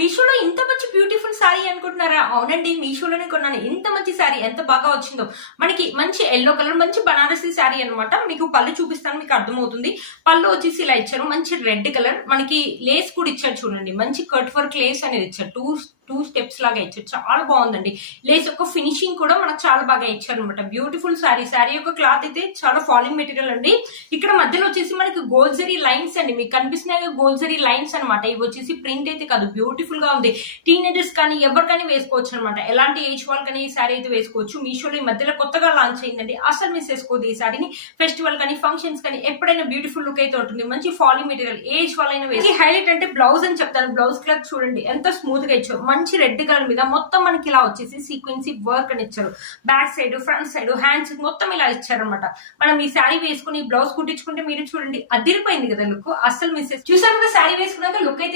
మీషోలో ఇంత మంచి బ్యూటిఫుల్ శారీ అనుకుంటున్నారా? అవునండి, మీషోలోనే కొన్నాను. ఇంత మంచి శారీ ఎంత బాగా వచ్చిందో. మనకి మంచి ఎల్లో కలర్, మంచి బనారసి శారీ అనమాట. మీకు పళ్ళు చూపిస్తాను, మీకు అర్థమవుతుంది. పళ్ళు వచ్చేసి ఇలా ఇచ్చారు, మంచి రెడ్ కలర్. మనకి లేస్ కూడా ఇచ్చారు చూడండి, మంచి కట్ వర్క్ లేస్ అనేది ఇచ్చారు. టూ స్టెప్స్ లాగా ఇచ్చారు, చాలా బాగుందండి. లేస్ యొక్క ఫినిషింగ్ కూడా మనకు చాలా బాగా ఇచ్చారు అనమాట. బ్యూటిఫుల్ శారీ. శారీ యొక్క క్లాత్ అయితే చాలా ఫాలింగ్ మెటీరియల్ అండి. ఇక్కడ మధ్యలో వచ్చేసి మనకి గోల్జరీ లైన్స్ అండి, మీకు కనిపిస్తున్నాయి గోల్జరీ లైన్స్ అనమాట. ఇవి వచ్చేసి ప్రింట్ అయితే కాదు, బ్యూటిఫుల్ గా ఉంది. టీనేజర్స్ కానీ ఎవరికైనా వేసుకోవచ్చు అనమాట. ఎలాంటి ఏజ్ వాళ్ళ కానీ ఈ శారీ అయితే వేసుకోవచ్చు. మీషోలో ఈ మధ్యలో కొత్తగా లాంచ్ అయిందండి, అసలు మిస్ చేసుకోదు ఈ శారీని. ఫెస్టివల్ కానీ ఫంక్షన్స్ కానీ ఎప్పుడైనా బ్యూటిఫుల్ లుక్ అయితే ఉంటుంది. మంచి ఫాలింగ్ మెటీరియల్, ఏజ్ వాళ్ళైనా వేసి. హైలైట్ అంటే బ్లౌజ్ అని చెప్తాను. బ్లౌజ్ క్లాత్ చూడండి ఎంత స్మూత్ గా ఇచ్చారు. మంచి రెడ్ కలర్ మీద మొత్తం మనకి ఇలా వచ్చేసి సీక్వెన్సీ వర్క్ అని ఇచ్చారు. Back side, front side, hands మొత్తం ఇలా ఇచ్చారనమాట. మనం ఈ శారీ వేసుకుని బ్లౌజ్ కుట్టించుకుంటే మీరు చూడండి అదిరిపోయింది కదా లుక్. అసలు మిస్ చూసారు కదా శారీ వేసుకున్నాక లుక్ అయితే